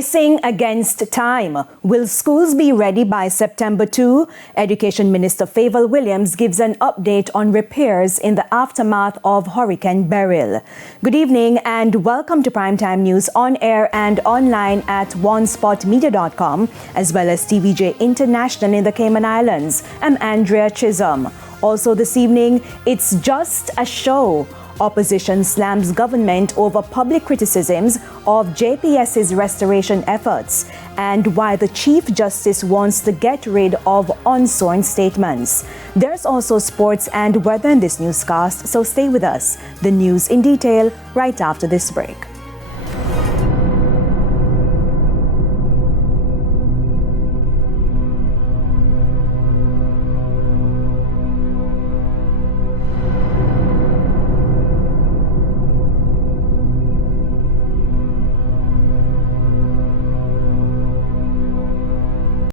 Racing against time. Will schools be ready by September 2? Education Minister Favour Williams gives an update on repairs in the aftermath of Hurricane Beryl. Good evening and welcome to Primetime News on air and online at onespotmedia.com as well as TVJ International in the Cayman Islands. I'm Andrea Chisholm. Also this evening, it's just a show. Opposition slams government over public criticisms of JPS's restoration efforts and why the Chief Justice wants to get rid of unsworn statements. There's also sports and weather in this newscast, so stay with us. The news in detail right after this break.